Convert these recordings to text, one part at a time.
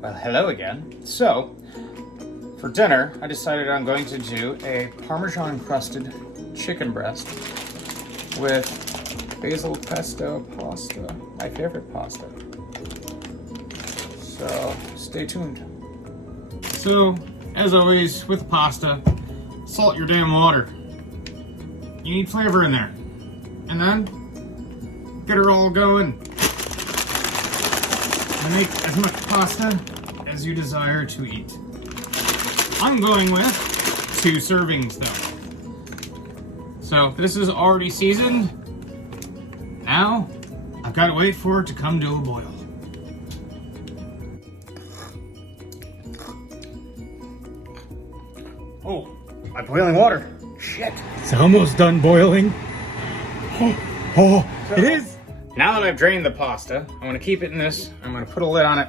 Well, hello again. So, for dinner, I decided I'm going to do a Parmesan crusted chicken breast with basil pesto pasta, my favorite pasta. So, stay tuned. So, as always, with pasta, salt your damn water. You need flavor in there. And then, get her all going. And make as much pasta as you desire to eat. I'm going with 2 servings though. So this is already seasoned. Now, I've got to wait for it to come to a boil. Oh, my boiling water. Shit. It's almost done boiling. Oh, it is. Now that I've drained the pasta, I'm going to keep it in this. I'm going to put a lid on it,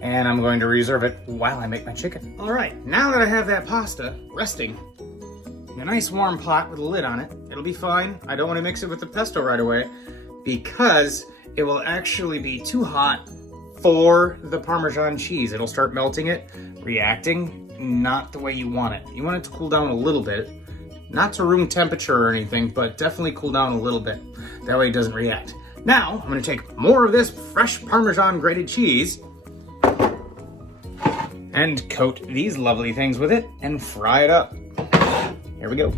and I'm going to reserve it while I make my chicken. All right, now that I have that pasta resting in a nice warm pot with a lid on it, it'll be fine. I don't want to mix it with the pesto right away because it will actually be too hot for the Parmesan cheese. It'll start melting it, reacting, not the way you want it. You want it to cool down a little bit, not to room temperature or anything, but definitely cool down a little bit. That way it doesn't react. Now, I'm going to take more of this fresh Parmesan grated cheese and coat these lovely things with it and fry it up. Here we go.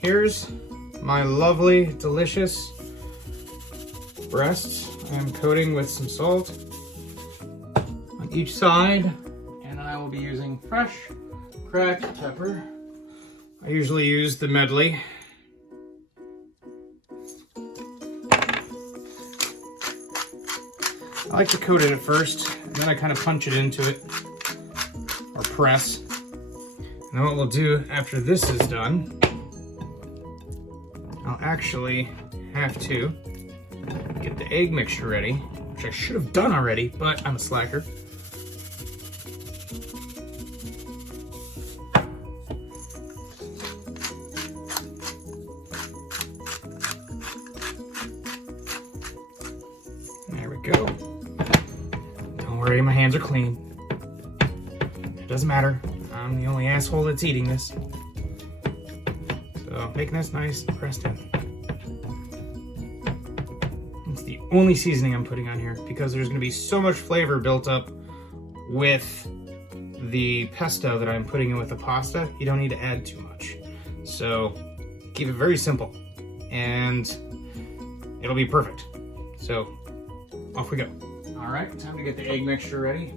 Here's my lovely, delicious breasts. I'm coating with some salt on each side, and I will be using fresh cracked pepper. I usually use the medley. I like to coat it at first, and then I kind of punch it into it, or press. And then what we'll do after this is done, I'll actually have to get the egg mixture ready, which I should have done already, but I'm a slacker. There we go. Don't worry, my hands are clean. It doesn't matter. I'm the only asshole that's eating this. So making this nice and pressed in. It's the only seasoning I'm putting on here because there's going to be so much flavor built up with the pesto that I'm putting in with the pasta. You don't need to add too much. So keep it very simple and it'll be perfect. So off we go. All right, time to get the egg mixture ready.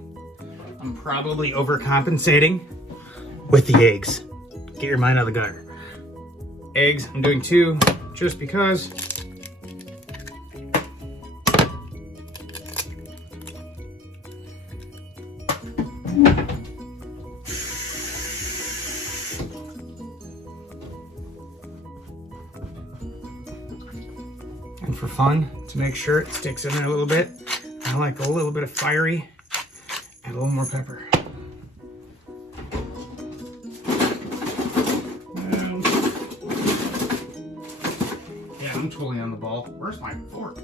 I'm probably overcompensating with the eggs. Get your mind out of the gutter. Eggs, I'm doing 2 just because. And for fun, to make sure it sticks in there a little bit, I like a little bit of fiery and a little more pepper. And yeah, I'm totally on the ball. Where's my fork?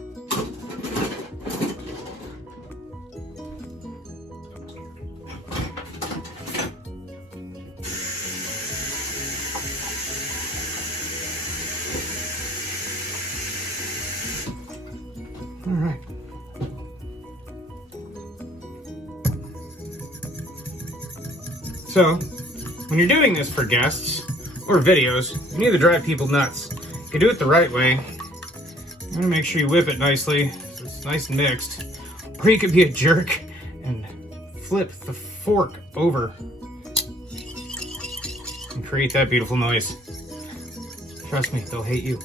All right. So, when you're doing this for guests or videos, you need to drive people nuts. You do it the right way. You want to make sure you whip it nicely so it's nice and mixed. Or you could be a jerk and flip the fork over and create that beautiful noise. Trust me, they'll hate you.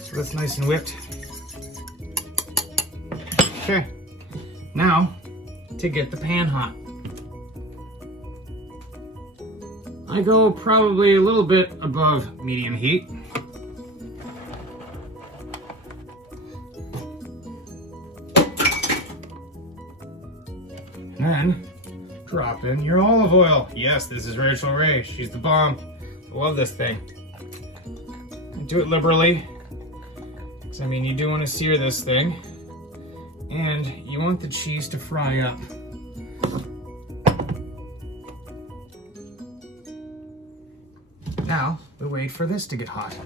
So that's nice and whipped. Okay, now to get the pan hot. I go probably a little bit above medium heat. And then drop in your olive oil. Yes, this is Rachel Ray. She's the bomb. I love this thing. Do it liberally, because I mean, you do want to sear this thing. And you want the cheese to fry up. Now, we wait for this to get hot.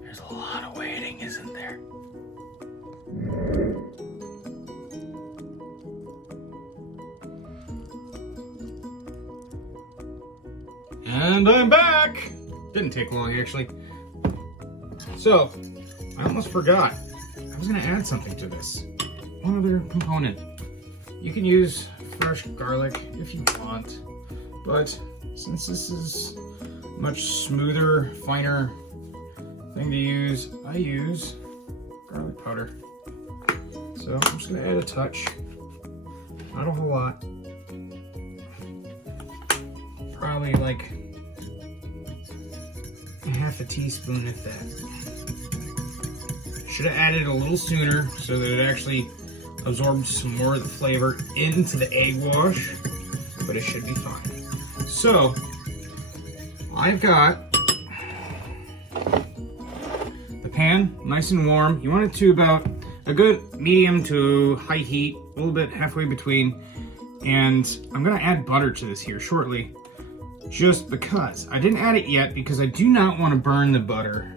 There's a lot of waiting, isn't there? And I'm back! Didn't take long, actually. So, I almost forgot. I was gonna add something to this. One other component. You can use fresh garlic if you want, but since this is much smoother, finer thing to use, I use garlic powder. So I'm just gonna add a touch, not a whole lot. Probably like half a teaspoon if that. Should have added it a little sooner so that it actually absorbed some more of the flavor into the egg wash, but it should be fine. So, I've got the pan nice and warm. You want it to about a good medium to high heat, a little bit halfway between. And I'm gonna add butter to this here shortly, just because. I didn't add it yet because I do not want to burn the butter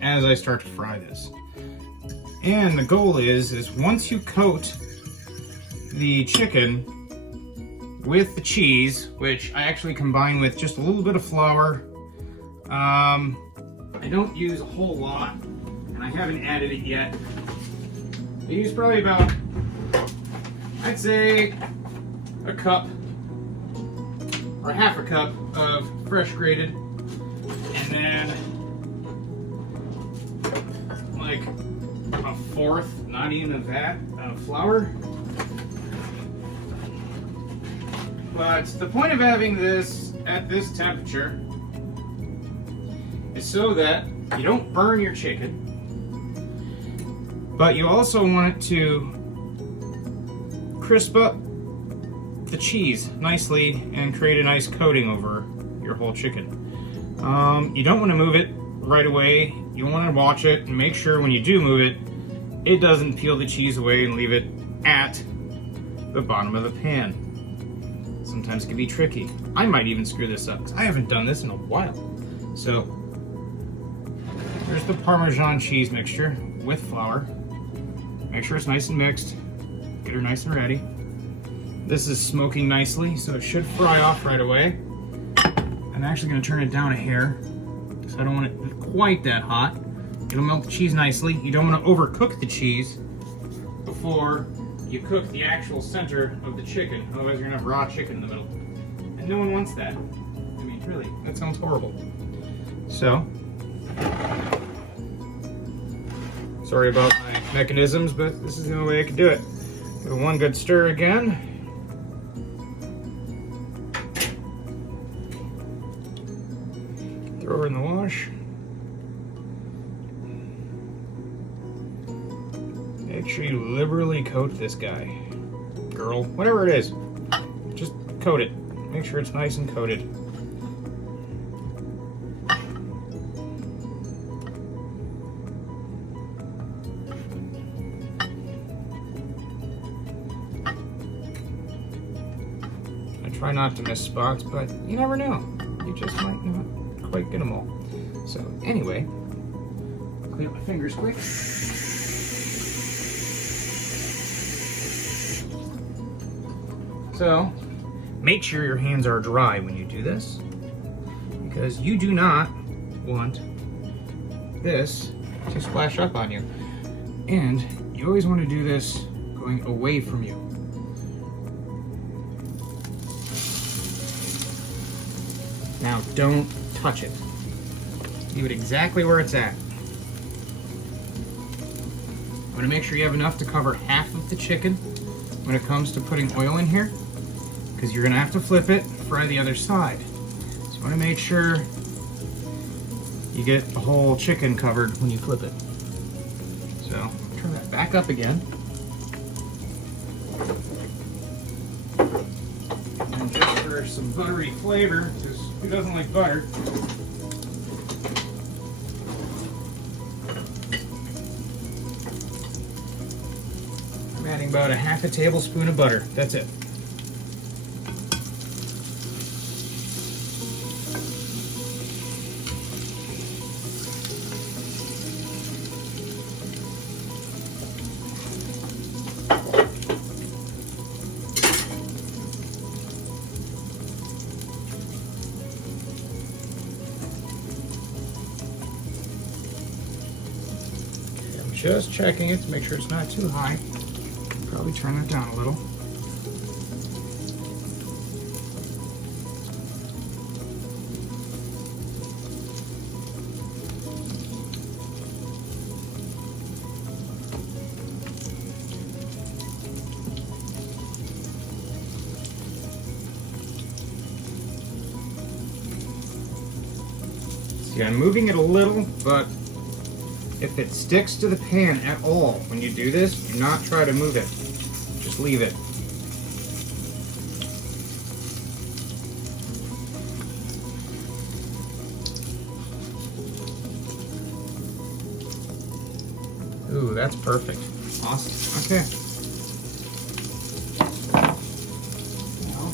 as I start to fry this. And the goal is once you coat the chicken with the cheese, which I actually combine with just a little bit of flour. I don't use a whole lot, and I haven't added it yet. I use probably about, I'd say, a cup or half a cup of fresh grated, and then like a fourth, not even of that, of flour. But the point of having this at this temperature is so that you don't burn your chicken, but you also want it to crisp up the cheese nicely and create a nice coating over your whole chicken. You don't want to move it right away. You want to watch it and make sure when you do move it, it doesn't peel the cheese away and leave it at the bottom of the pan. Sometimes it can be tricky. I might even screw this up because I haven't done this in a while. So there's the Parmesan cheese mixture with flour. Make sure it's nice and mixed. Get her nice and ready. This is smoking nicely, so it should fry off right away. I'm actually going to turn it down a hair because I don't want it quite that hot. It'll melt the cheese nicely. You don't want to overcook the cheese before you cook the actual center of the chicken. Otherwise you're going to have raw chicken in the middle. And no one wants that. I mean, really, that sounds horrible. So, sorry about my mechanisms, but this is the only way I can do it. Give it one good stir again. Throw her in the wash. Make sure you liberally coat this guy, girl, whatever it is. Just coat it. Make sure it's nice and coated. I try not to miss spots, but you never know. You just might not quite get them all. So anyway, clean up my fingers quick. So, make sure your hands are dry when you do this, because you do not want this to splash up on you. And you always want to do this going away from you. Now, don't touch it. Leave it exactly where it's at. I'm going to make sure you have enough to cover half of the chicken when it comes to putting oil in here, because you're going to have to flip it, fry the other side. So you want to make sure you get the whole chicken covered when you flip it. So turn that back up again. And just for some buttery flavor, because who doesn't like butter? adding about a half a tablespoon of butter. That's it. Just checking it to make sure it's not too high. Probably turn it down a little. See, I'm moving it a little, but if it sticks to the pan at all when you do this, do not try to move it. Just leave it. Ooh, that's perfect. Awesome. Okay. Now,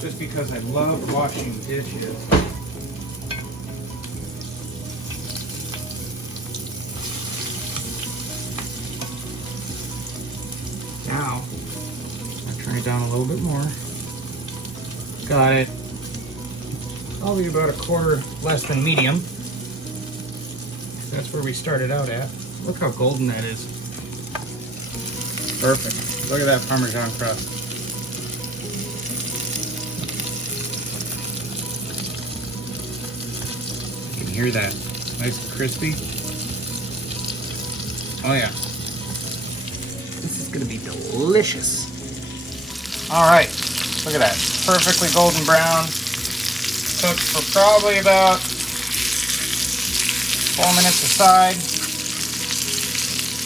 just because I love washing dishes, now, I'll turn it down a little bit more. Got it. Probably about a quarter less than medium. That's where we started out at. Look how golden that is. Perfect. Look at that Parmesan crust. You can hear that. Nice and crispy. Oh yeah. Gonna be delicious. All right, look at that, perfectly golden brown. Cooked for probably about 4 minutes aside.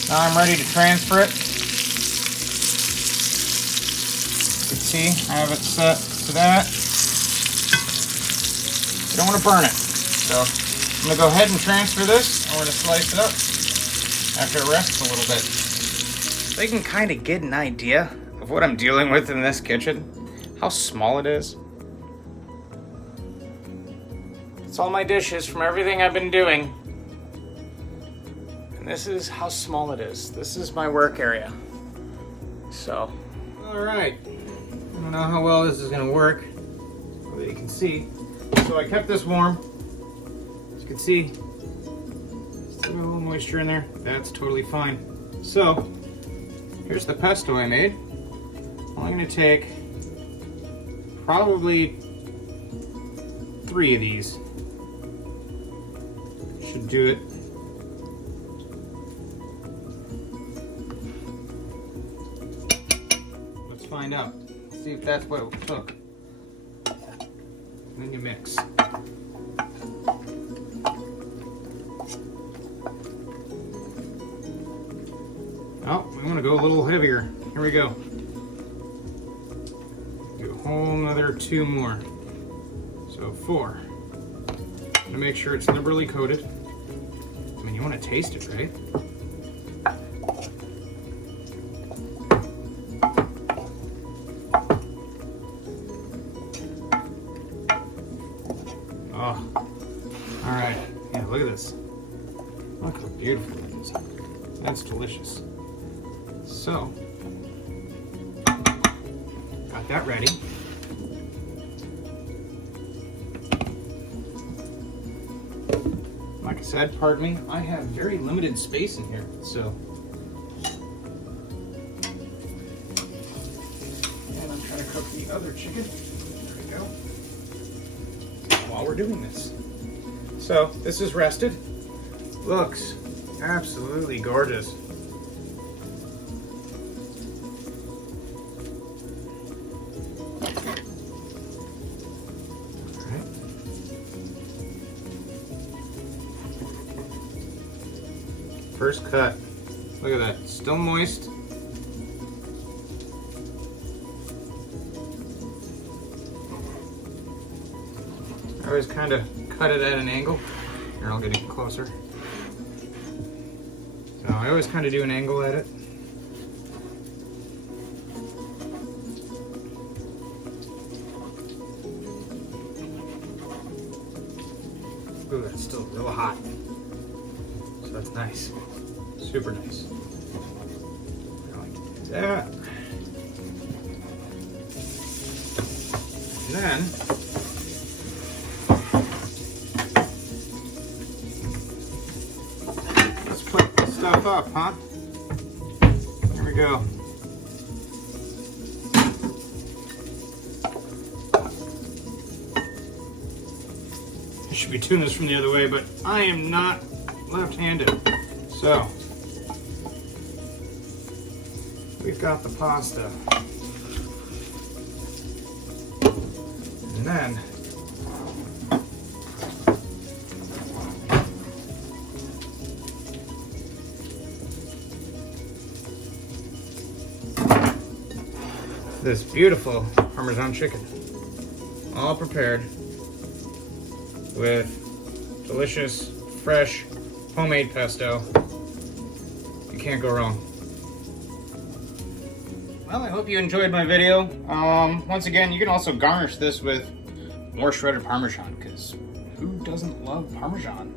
Now I'm ready to transfer it. You can see I have it set to that. You don't want to burn it, so I'm gonna go ahead and transfer this. I'm gonna slice it up after it rests a little bit. So you can kind of get an idea of what I'm dealing with in this kitchen, how small it is. It's all my dishes from everything I've been doing. And this is how small it is. This is my work area. So, all right. I don't know how well this is gonna work, but you can see. So I kept this warm. As you can see, still got a little moisture in there. That's totally fine. So, here's the pesto I made. I'm gonna take probably 3 of these. Should do it. Let's find out. See if that's what it took. And then you mix. Oh, we want to go a little heavier. Here we go. Do a whole another 2 more. So 4. I'm gonna make sure it's liberally coated. I mean, you want to taste it, right? Oh, all right. Yeah, look at this. Look how beautiful it is. That's delicious. So, got that ready. Like I said, pardon me, I have very limited space in here, so. And I'm trying to cook the other chicken. There we go. While we're doing this. So, this is rested. Looks absolutely gorgeous. First cut. Look at that. Still moist. I always kind of cut it at an angle. Here, I'll get it closer. So I always kind of do an angle at it. Ooh, that's still real hot. So that's nice. Super nice. I like to do that. And then let's put the stuff up, huh? Here we go. I should be doing this from the other way, but I am not left-handed. So, we've got the pasta. And then, this beautiful Parmesan chicken, all prepared with delicious, fresh, homemade pesto. You can't go wrong. Well, I hope you enjoyed my video. Once again, you can also garnish this with more shredded Parmesan, because who doesn't love Parmesan?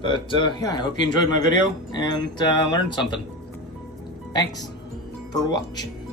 But yeah, I hope you enjoyed my video and learned something. Thanks for watching.